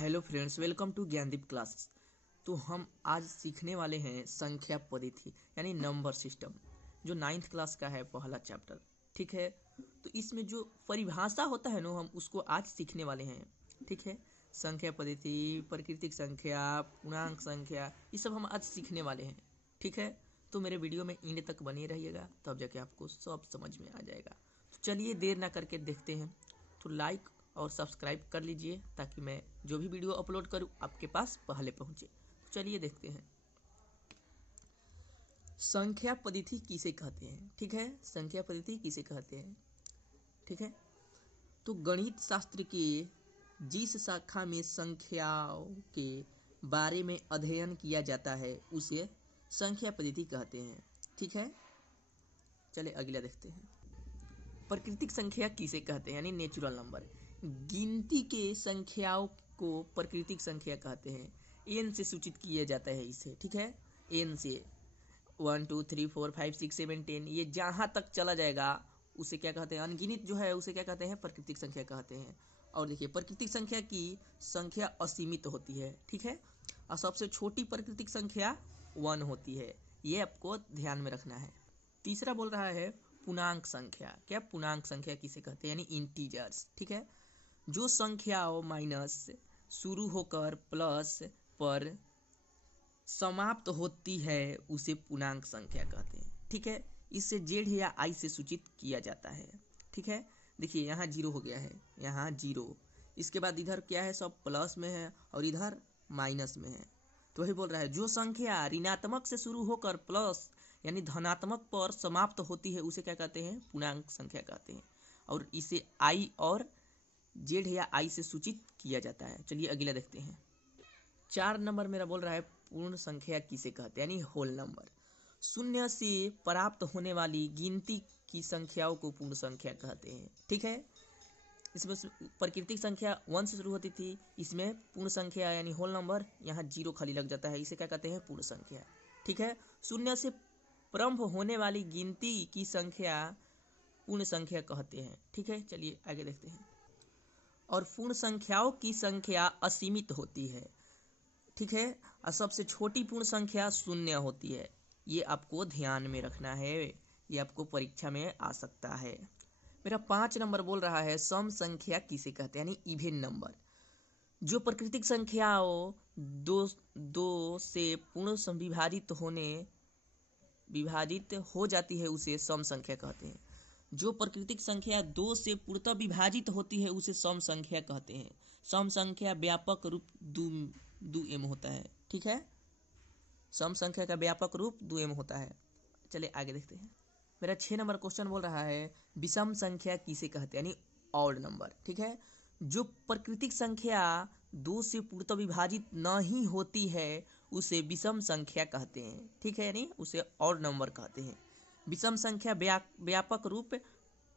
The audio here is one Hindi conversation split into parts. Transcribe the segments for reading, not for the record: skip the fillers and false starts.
Hello friends, welcome to Gyandeep classes. तो हम आज सीखने वाले हैं संख्या पद्धति यानी नंबर सिस्टम, जो 9th क्लास का है पहला चैप्टर। ठीक है, तो इसमें जो परिभाषा होता है ना, हम उसको आज सीखने वाले हैं। ठीक है, संख्या पद्धति, प्राकृतिक संख्या, पूर्णांक संख्या, ये सब हम आज सीखने वाले हैं। ठीक है, तो मेरे वीडियो में एंड तक बने रहिएगा, तब जाके आपको सब समझ में आ जाएगा। तो चलिए देर ना करके देखते हैं। तो लाइक और सब्सक्राइब कर लीजिए ताकि मैं जो भी वीडियो अपलोड करूं आपके पास पहले पहुंचे। चलिए देखते हैं संख्या पद्धति किसे कहते हैं। ठीक है, संख्या पद्धति किसे कहते हैं। ठीक है, तो गणित शास्त्र के जिस शाखा में संख्याओं के बारे में अध्ययन किया जाता है उसे संख्या पद्धति कहते हैं। ठीक है, चलिए अगला देखते हैं। प्राकृतिक संख्या किसे कहते हैं यानी नेचुरल नंबर। गिनती के संख्याओं को प्राकृतिक संख्या कहते हैं। एन से सूचित किया जाता है इसे। ठीक है, एन से 1 2 3 4 5 6 7 10 ये जहाँ तक चला जाएगा उसे क्या कहते हैं, अनगिनत जो है उसे क्या कहते हैं, प्राकृतिक संख्या कहते हैं। और देखिए, प्राकृतिक संख्या की संख्या असीमित होती है। ठीक है, और सबसे छोटी प्राकृतिक संख्या 1 होती है, ये आपको ध्यान में रखना है। तीसरा बोल रहा है पूर्णांक संख्या। क्या पूर्णांक संख्या किसे कहते हैं यानी इंटीजर्स। ठीक है, जो संख्याओं माइनस शुरू होकर प्लस पर समाप्त होती है उसे पूर्णांक संख्या कहते हैं। ठीक है, इससे जेड या आई से सूचित किया जाता है। ठीक है, देखिए यहाँ जीरो हो गया है, यहाँ जीरो, इसके बाद इधर क्या है, सब प्लस में है और इधर माइनस में है। तो वही बोल रहा है जो संख्या ऋणात्मक से शुरू होकर प्लस यानी धनात्मक पर समाप्त होती है उसे क्या कहते हैं, पूर्णांक संख्या कहते हैं। और इसे आई और जेड या आई से सूचित किया जाता है। चलिए अगला देखते हैं। 4 नंबर मेरा बोल रहा है पूर्ण संख्या किसे कहते हैं यानी होल नंबर। शून्य से प्राप्त होने वाली गिनती की संख्याओं को पूर्ण संख्या कहते हैं। ठीक है, इसमें प्राकृतिक संख्या 1 से शुरू होती थी, इसमें पूर्ण संख्या यानी होल नंबर यहाँ जीरो खाली लग जाता है, इसे क्या कहते हैं, पूर्ण संख्या। ठीक है, शून्य से प्रारंभ होने वाली गिनती की संख्या पूर्ण संख्या कहते हैं। ठीक है, चलिए आगे देखते हैं। और पूर्ण संख्याओं की संख्या असीमित होती है। ठीक है, और सबसे छोटी पूर्ण संख्या शून्य होती है। ये आपको ध्यान में रखना है, ये आपको परीक्षा में आ सकता है। मेरा 5 नंबर बोल रहा है सम संख्या किसे कहते हैं यानी इवन नंबर। जो प्राकृतिक संख्याओं दो से पूर्ण विभाजित हो जाती है उसे सम संख्या कहते हैं। जो प्राकृतिक संख्या 2 से पूर्णतः विभाजित होती है उसे सम संख्या कहते हैं। सम संख्या व्यापक रूप 2m होता है। ठीक है, सम संख्या का व्यापक रूप 2m होता है। चलिए आगे देखते हैं। मेरा 6 नंबर क्वेश्चन बोल रहा है विषम संख्या किसे कहते हैं यानी ऑड नंबर। ठीक है, जो प्राकृतिक संख्या 2 से पूर्णतः विभाजित नहीं होती है उसे विषम संख्या कहते हैं। ठीक है, यानी उसे ऑड नंबर कहते हैं। विषम संख्या व्यापक रूप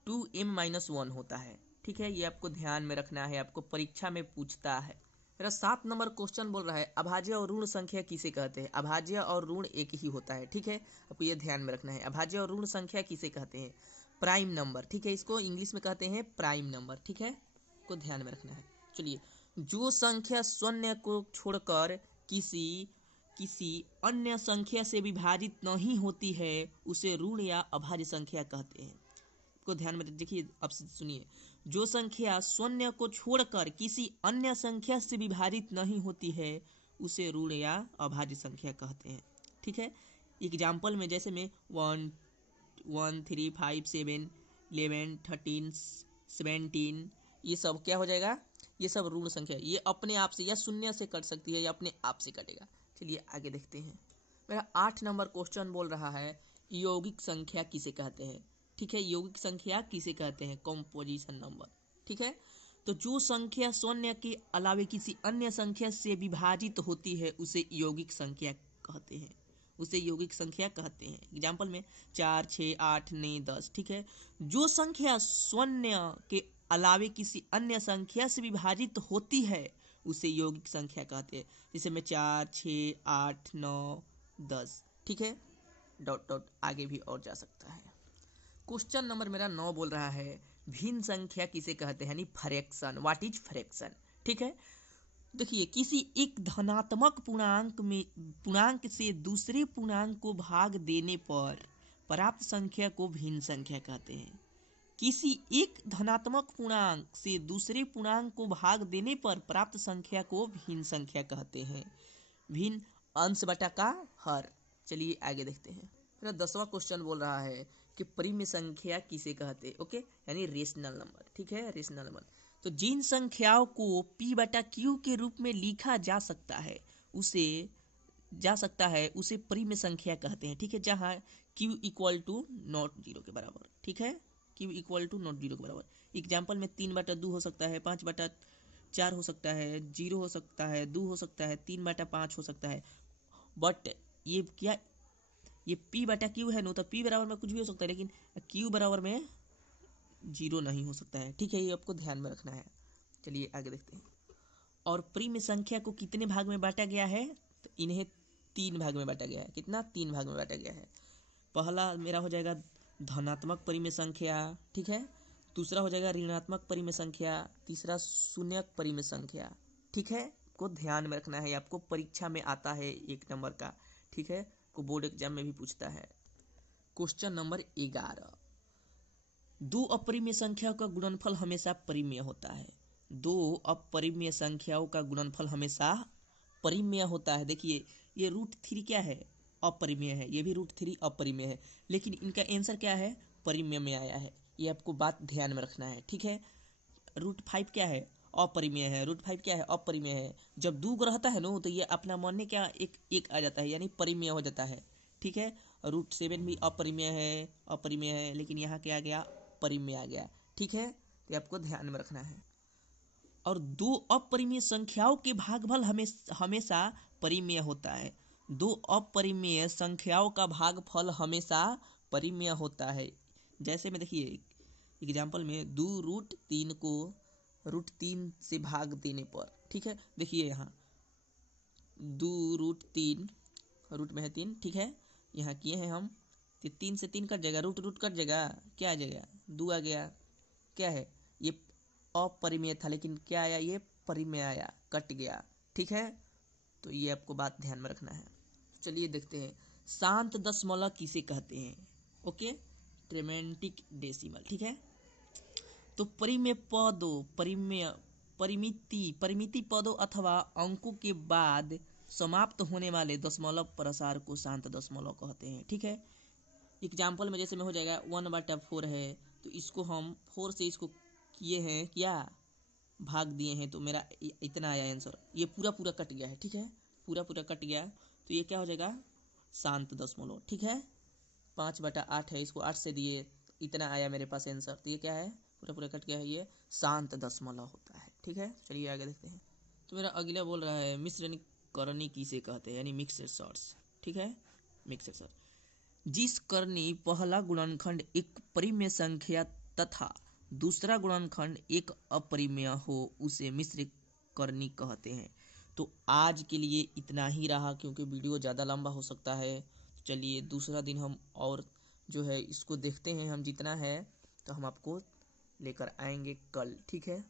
2m-1 होता है। ठीक है, ये आपको ध्यान में रखना है, आपको परीक्षा में पूछता है। मेरा 7 नंबर क्वेश्चन बोल रहा है अभाज्य और ऋण संख्या किसे कहते हैं। अभाज्य और ऋण एक ही होता है। ठीक है, आपको ये ध्यान में रखना है। अभाज्य और ऋण संख्या किसे कहते हैं, प्राइम नंबर। ठीक है, इसको इंग्लिश में कहते हैं प्राइम नंबर। ठीक है, को ध्यान में रखना है। चलिए, जो संख्या शून्य को छोड़कर किसी अन्य संख्या से विभाजित नहीं होती है उसे ऋण या अभाज्य संख्या कहते हैं। को ध्यान में देखिए, अब सुनिए। जो संख्या शून्य को छोड़कर किसी अन्य संख्या से विभाजित नहीं होती है उसे ऋण या अभाज्य संख्या कहते हैं। ठीक है, एग्जाम्पल में जैसे में 1 1 3 5 7 11 13 17 ये सब क्या हो जाएगा, ये सब ऋण संख्या, ये अपने आप से या शून्य से कट सकती है या अपने आप से कटेगा। चलिए आगे देखते हैं। मेरा 8 नंबर क्वेश्चन बोल रहा है यौगिक संख्या किसे कहते हैं। ठीक है, यौगिक संख्या किसे कहते हैं, कॉम्पोजिशन नंबर। ठीक है, तो जो संख्या शून्य के अलावे किसी अन्य संख्या से विभाजित होती है उसे यौगिक संख्या कहते हैं, उसे यौगिक संख्या कहते हैं। एग्जाम्पल में 4 6 8 9 10। ठीक है, जो संख्या शून्य के अलावे किसी अन्य संख्या से विभाजित होती है उसे यौगिक संख्या कहते हैं। जैसे में 4 6 8 9 10। ठीक है, डॉट डॉट आगे भी और जा सकता है। क्वेश्चन नंबर मेरा 9 बोल रहा है भिन्न संख्या किसे कहते हैं यानी फ्रैक्शन। What is fraction. ठीक है, देखिए किसी एक धनात्मक पूर्णांक से दूसरे पूर्णांक को भाग देने पर प्राप्त संख्या को भिन्न संख्या कहते हैं। किसी एक धनात्मक पूर्णांक से दूसरे पूर्णांक को भाग देने पर प्राप्त संख्या को भिन्न संख्या कहते हैं। भिन्न अंश बटा का हर। चलिए आगे देखते हैं। मेरा 10वां क्वेश्चन बोल रहा है कि परिमेय संख्या किसे कहते हैं। ओके, यानी रेशनल नंबर। ठीक है, रेशनल नंबर। तो जिन संख्याओं को P बटा Q के रूप में लिखा जा सकता है उसे परिमेय संख्या कहते हैं। ठीक है, जहाँ Q equal to not zero के बराबर। ठीक है, Q equal to not zero के बराबर। एग्जाम्पल में 3/2 हो सकता है, 5/4 हो सकता है, 0 हो सकता है, 2 हो सकता है, 3/5 हो सकता है। बट ये P बटा Q है ना, तो P बराबर में कुछ भी हो सकता है, लेकिन Q बराबर में 0 नहीं हो सकता है। ठीक है, ये आपको ध्यान में रखना है। चलिए आगे देखते हैं। और परिमेय संख्या को कितने भाग में बांटा गया है, तो इन्हें 3 भाग में बांटा गया है। कितना? 3 भाग में बांटा गया है। पहला मेरा हो जाएगा धनात्मक परिमेय संख्या। ठीक है, दूसरा हो जाएगा ऋणात्मक परिमेय संख्या, तीसरा शून्यक परिमेय संख्या। ठीक है, को ध्यान में रखना है, आपको परीक्षा में आता है 1 नंबर का। ठीक है, को बोर्ड एग्जाम में भी पूछता है। Question number 11। 2 अपरिमेय संख्याओं का गुणनफल हमेशा परिमेय होता है। 2 अपरिमेय संख्याओं का गुणनफल हमेशा परिमेय होता है। देखिए ये √3 क्या है? अपरिमेय है। ये भी √3 अपरिमेय है, लेकिन इनका आंसर क्या है? परिमेय में आया है। ये आपको बात ध्यान में रखना है। ठीक है, √5 क्या है? अपरिमेय है। √5 क्या है? अपरिमेय है। जब 2 रहता है ना, तो ये अपना मन में क्या एक आ जाता है, यानी परिमेय हो जाता है। ठीक है, √7 भी अपरिमेय है, लेकिन यहाँ क्या आ गया? परिमेय आ गया। ठीक है, तो आपको ध्यान में रखना है। और 2 अपरिमेय संख्याओं के भागफल हमेशा परिमेय होता है। 2 अपरिमेय संख्याओं का भागफल हमेशा परिमेय होता है। जैसे में देखिए एग्जाम्पल में 2√3 को √3 से भाग देने पर। ठीक है, देखिए यहाँ 2√3 रूट में है 3। ठीक है, यहाँ किए हैं हम, 3 से 3 कट जाएगा, रूट कट जाएगा, क्या आ जाएगा? 2 आ गया। क्या है? ये अपरिमेय था, लेकिन क्या आया? ये परिमेय आया, कट गया। ठीक है, तो ये आपको बात ध्यान में रखना है। चलिए देखते हैं, शांत दशमलव किसे कहते हैं। Okay, terminating decimal. ठीक है, तो परिमेय पदों परिमिति पदों अथवा अंकों के बाद समाप्त होने वाले दशमलव प्रसार को शांत दशमलव कहते हैं। ठीक है, एग्जाम्पल में जैसे में हो जाएगा 1/4 है, तो इसको हम 4 से इसको किए हैं, क्या भाग दिए हैं, तो मेरा इतना आया आंसर। ये पूरा कट गया है। ठीक है, पूरा कट गया, तो ये क्या हो जाएगा? शांत दशमलव। ठीक है, 5/8 है, इसको 8 से दिए, इतना आया मेरे पास आंसर, तो ये क्या है? पूरा कट गया है, ये शांत दशमलव होता है। ठीक है, चलिए आगे देखते हैं। तो मेरा अगला बोल रहा है मिश्रणीकरणी किसे कहते हैं, यानी मिक्सड सॉर्ट्स। ठीक है, मिक्सड सॉर्ट। जिस करनी पहला गुणनखंड एक परिमेय संख्या तथा दूसरा गुणनखंड एक अपरिमेय हो उसे मिश्र करनी कहते हैं। तो आज के लिए इतना ही रहा, क्योंकि वीडियो ज़्यादा लंबा हो सकता है। चलिए दूसरा दिन हम और जो है इसको देखते हैं, हम जितना है तो हम आपको लेकर आएंगे कल। ठीक है।